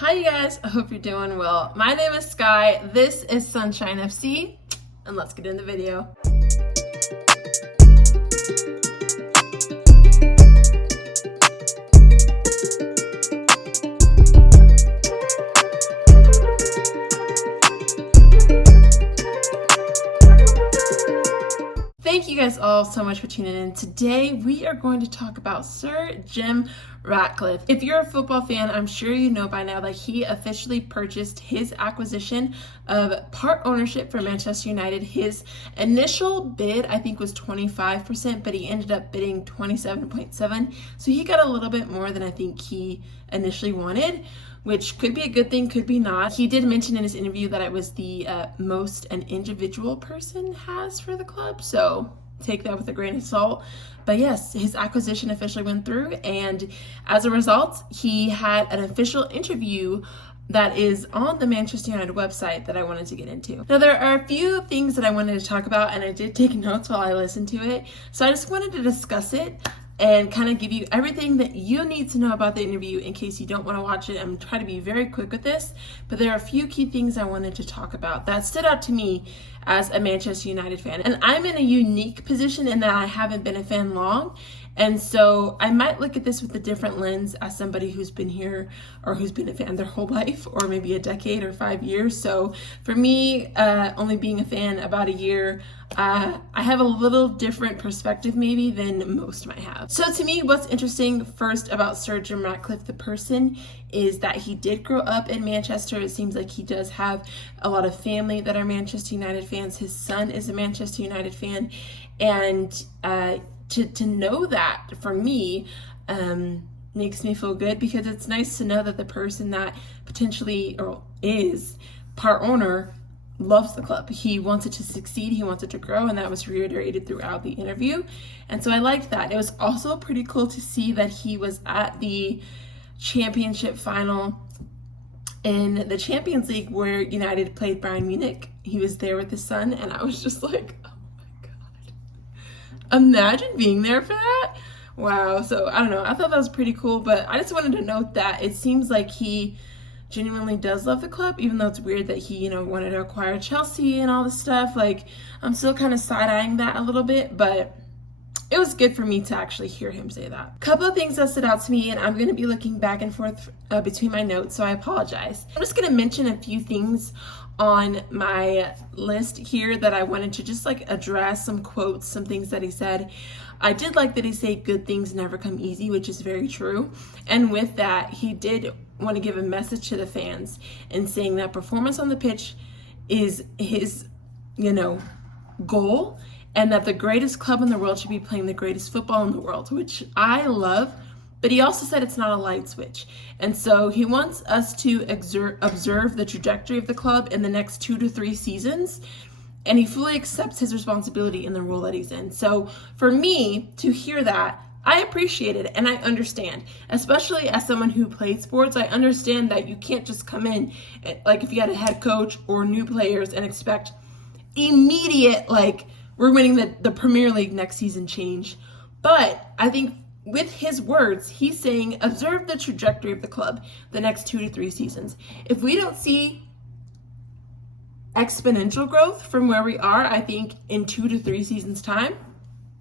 Hi you guys, I hope you're doing well. My name is Sky, this is Sunshine FC, and let's get in the video. Thank you guys all so much for tuning in. Today we are going to talk about Sir Jim Ratcliffe. If you're a football fan, I'm sure you know by now that he officially purchased his acquisition of part ownership for Manchester United. His initial bid, I think, was 25%, but he ended up bidding 27.7%. So he got a little bit more than I think he initially wanted, which could be a good thing, could be not. He did mention in his interview that it was the most an individual person has for the club, so take that with a grain of salt. But yes, his acquisition officially went through, and as a result, he had an official interview that is on the Manchester United website that I wanted to get into. Now, there are a few things that I wanted to talk about, and I did take notes while I listened to it, so I just wanted to discuss it and kind of give you everything that you need to know about the interview in case you don't want to watch it. I'm trying to be very quick with this, but there are a few key things I wanted to talk about that stood out to me as a Manchester United fan. And I'm in a unique position in that I haven't been a fan long, and so I might look at this with a different lens as somebody who's been here or who's been a fan their whole life, or maybe a decade or 5 years. So for me, only being a fan about a year, I have a little different perspective maybe than most might have. So to me, what's interesting first about Sir Jim Ratcliffe, the person, is that he did grow up in Manchester. It seems like he does have a lot of family that are Manchester United fans. His son is a Manchester United fan, and to know that, for me, makes me feel good, because it's nice to know that the person that potentially or is part owner loves the club. He wants it to succeed, he wants it to grow, and that was reiterated throughout the interview. And so I liked that. It was also pretty cool to see that he was at the championship final in the Champions League where United played Bayern Munich. He was there with his son, and I was just like, oh my god, imagine being there for that. Wow. So I don't know, I thought that was pretty cool, but I just wanted to note that it seems like he genuinely does love the club, even though it's weird that he, wanted to acquire Chelsea and all this stuff. Like, I'm still kind of side-eyeing that a little bit, but it was good for me to actually hear him say that. A couple of things that stood out to me, and I'm going to be looking back and forth between my notes, so I apologize. I'm just going to mention a few things on my list here that I wanted to just address, some quotes, some things that he said. I did like that he said good things never come easy, which is very true. And with that, he did want to give a message to the fans and saying that performance on the pitch is his, goal, and that the greatest club in the world should be playing the greatest football in the world, which I love. But he also said it's not a light switch. And so he wants us to observe the trajectory of the club in the next 2 to 3 seasons. And he fully accepts his responsibility in the role that he's in. So for me to hear that, I appreciate it and I understand. Especially as someone who played sports, I understand that you can't just come in, like if you had a head coach or new players, and expect immediate, we're winning the Premier League next season change. But I think with his words, he's saying, observe the trajectory of the club the next 2 to 3 seasons. If we don't see exponential growth from where we are, I think in 2 to 3 seasons time,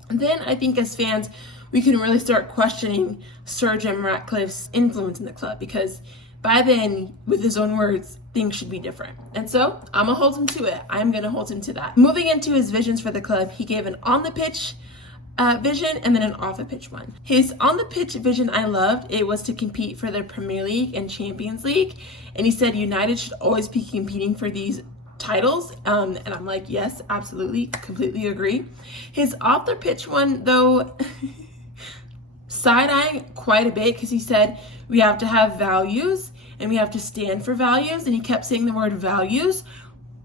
then I think as fans, we can really start questioning Sir Jim Ratcliffe's influence in the club, because by then, with his own words, things should be different. And so I'm gonna hold him to it. I'm gonna hold him to that. Moving into his visions for the club, he gave an on the pitch vision and then an off the pitch one. His on the pitch vision I loved. It was to compete for the Premier League and Champions League, and he said United should always be competing for these titles, and I'm like, yes, absolutely, completely agree. His off the pitch one, though, side-eyeing quite a bit, because he said we have to have values and we have to stand for values, and he kept saying the word values.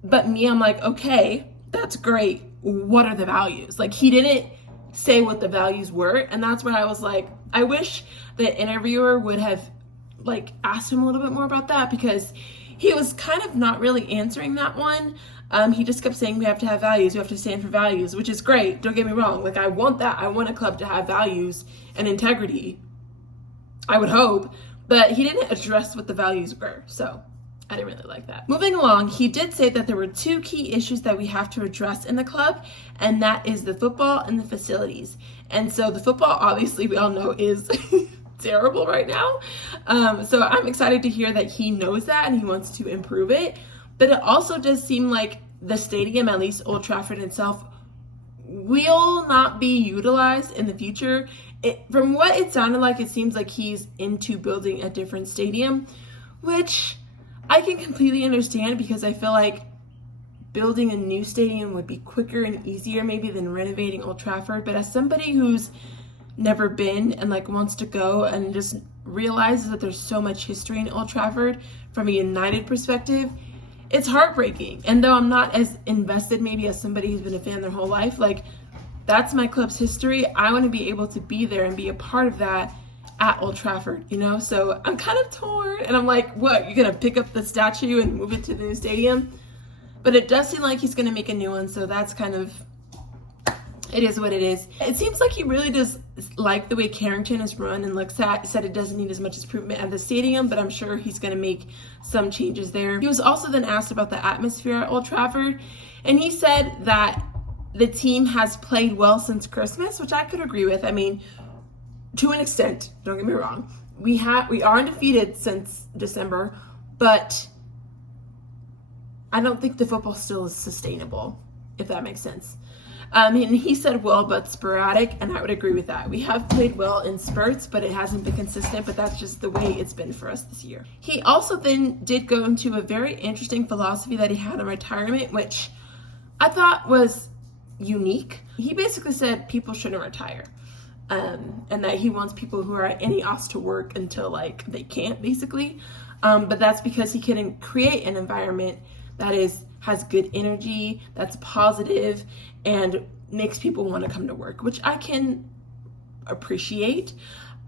But me, I'm like, okay, that's great, what are the values? He didn't say what the values were, and that's where I was like, I wish the interviewer would have asked him a little bit more about that, because he was kind of not really answering that one. He just kept saying we have to have values, we have to stand for values, which is great, don't get me wrong. I want that. I want a club to have values and integrity, I would hope. but he didn't address what the values were, so I didn't really like that. Moving along, he did say that there were two key issues that we have to address in the club, and that is the football and the facilities. And so the football, obviously, we all know is terrible right now. So I'm excited to hear that he knows that and he wants to improve it. But it also does seem like the stadium, at least Old Trafford itself, will not be utilized in the future. From what it sounded like, it seems like he's into building a different stadium, which I can completely understand, because I feel like building a new stadium would be quicker and easier maybe than renovating Old Trafford. But as somebody who's never been and like wants to go and just realizes that there's so much history in Old Trafford from a United perspective, it's heartbreaking. And though I'm not as invested maybe as somebody who's been a fan their whole life, like that's my club's history. I want to be able to be there and be a part of that at Old Trafford, you know? So I'm kind of torn, and I'm like, what, you're gonna pick up the statue and move it to the new stadium? But it does seem like he's gonna make a new one, so that's kind of, it is what it is. It seems like he really does like the way Carrington is run and looks at. He said it doesn't need as much improvement at the stadium, but I'm sure he's gonna make some changes there. He was also then asked about the atmosphere at Old Trafford, and he said that the team has played well since Christmas, which I could agree with. I mean, to an extent, don't get me wrong. We are undefeated since December, but I don't think the football still is sustainable, if that makes sense. And he said well, but sporadic, and I would agree with that. We have played well in spurts, but it hasn't been consistent, but that's just the way it's been for us this year. He also then did go into a very interesting philosophy that he had on retirement, which I thought was unique. He basically said people shouldn't retire. And that he wants people who are at any odds to work until like they can't, basically. But that's because he can create an environment that has good energy, that's positive, and makes people want to come to work, which I can appreciate.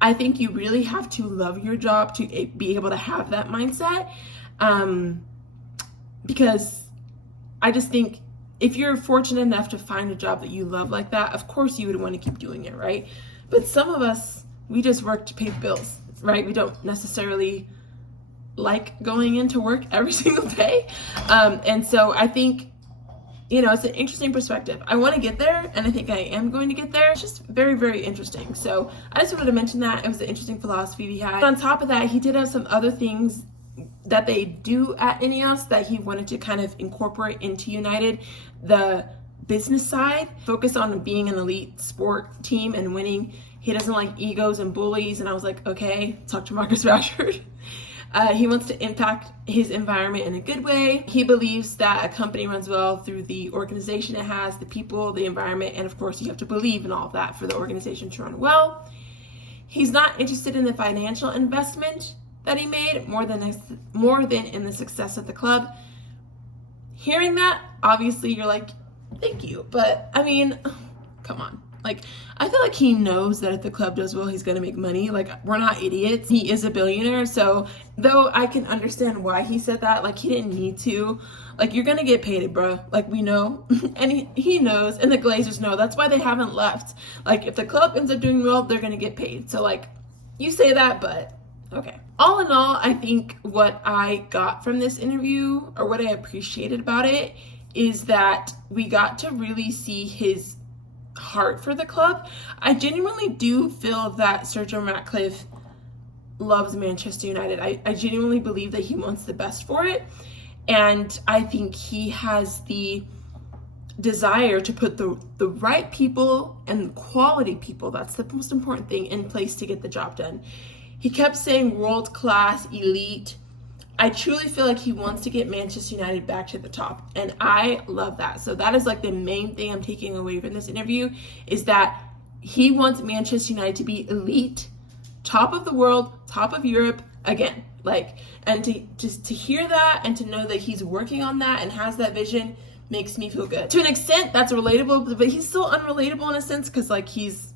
I think you really have to love your job to be able to have that mindset. Because I just think if you're fortunate enough to find a job that you love like that, of course you would want to keep doing it, right? But some of us, we just work to pay the bills, right? We don't necessarily like going into work every single day. And so I think, you know, it's an interesting perspective. I want to get there, and I think I am going to get there. It's just very, very interesting. So I just wanted to mention that. It was an interesting philosophy he had. But on top of that, he did have some other things that they do at Ineos that he wanted to kind of incorporate into United. The business side, focus on being an elite sport team and winning. He doesn't like egos and bullies, and I was like, okay, talk to Marcus Rashford. He wants to impact his environment in a good way. He believes that a company runs well through the organization it has, the people, the environment, and of course you have to believe in all of that for the organization to run well. He's not interested in the financial investment that he made more than in the success of the club. Hearing that, obviously you're like, thank you, but I mean, come on. Like, I feel like he knows that if the club does well, he's going to make money. Like, we're not idiots. He is a billionaire. So, though I can understand why he said that, like, he didn't need to. Like, you're going to get paid, bro. Like, we know. And he knows. And the Glazers know. That's why they haven't left. Like, if the club ends up doing well, they're going to get paid. So, like, you say that, but okay. All in all, I think what I got from this interview, or what I appreciated about it, is that we got to really see his heart for the club. I genuinely do feel that Sir Jim Ratcliffe loves Manchester United. I genuinely believe that he wants the best for it, and I think he has the desire to put the right people and quality people, that's the most important thing, in place to get the job done. He kept saying world-class, elite. I truly feel like he wants to get Manchester United back to the top, and I love that. So that is like the main thing I'm taking away from this interview, is that he wants Manchester United to be elite, top of the world, top of Europe again. Like, and to hear that and to know that he's working on that and has that vision makes me feel good. To an extent, that's relatable, but he's still unrelatable in a sense, because like he's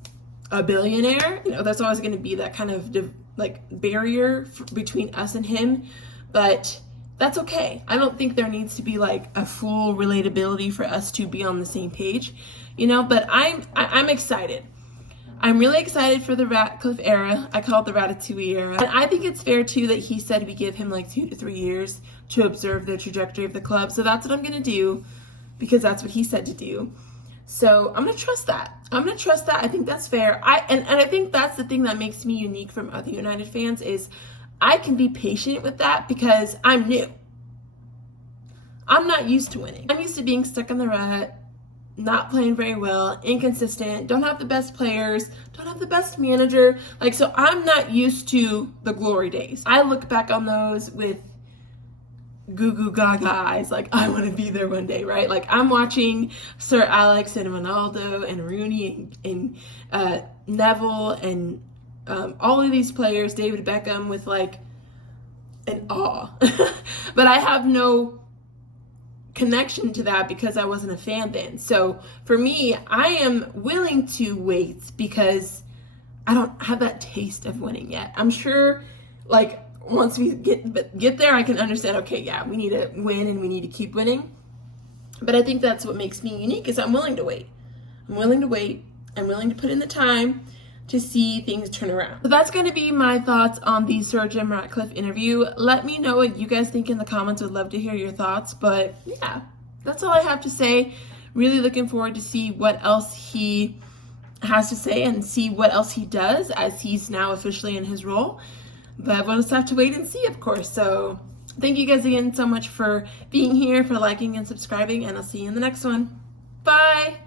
a billionaire. You know, that's always going to be that kind of like barrier between us and him. But that's okay. I don't think there needs to be like a full relatability for us to be on the same page, you know, but I'm excited. I'm really excited for the Ratcliffe era. I call it the Ratatouille era. And I think it's fair too that he said we give him like 2 to 3 years to observe the trajectory of the club. So that's what I'm going to do because that's what he said to do. So I'm going to trust that. I think that's fair. And I think that's the thing that makes me unique from other United fans is I can be patient with that because I'm new. I'm not used to winning. I'm used to being stuck in the rut, not playing very well, inconsistent, don't have the best players, don't have the best manager. Like, so I'm not used to the glory days. I look back on those with goo goo gaga eyes, like I want to be there one day, right? Like I'm watching Sir Alex and Ronaldo and Rooney and Neville and all of these players, David Beckham, with like an awe. But I have no connection to that because I wasn't a fan then. So for me, I am willing to wait because I don't have that taste of winning yet. I'm sure like once we get there, I can understand, okay, yeah, we need to win and we need to keep winning. But I think that's what makes me unique is I'm willing to wait. I'm willing to put in the time to see things turn around. So that's going to be my thoughts on the Sir Jim Ratcliffe interview. Let me know what you guys think in the comments. Would love to hear your thoughts. But yeah, that's all I have to say. Really looking forward to see what else he has to say and see what else he does as he's now officially in his role. But we'll just have to wait and see, of course. So thank you guys again so much for being here, for liking and subscribing, and I'll see you in the next one. Bye!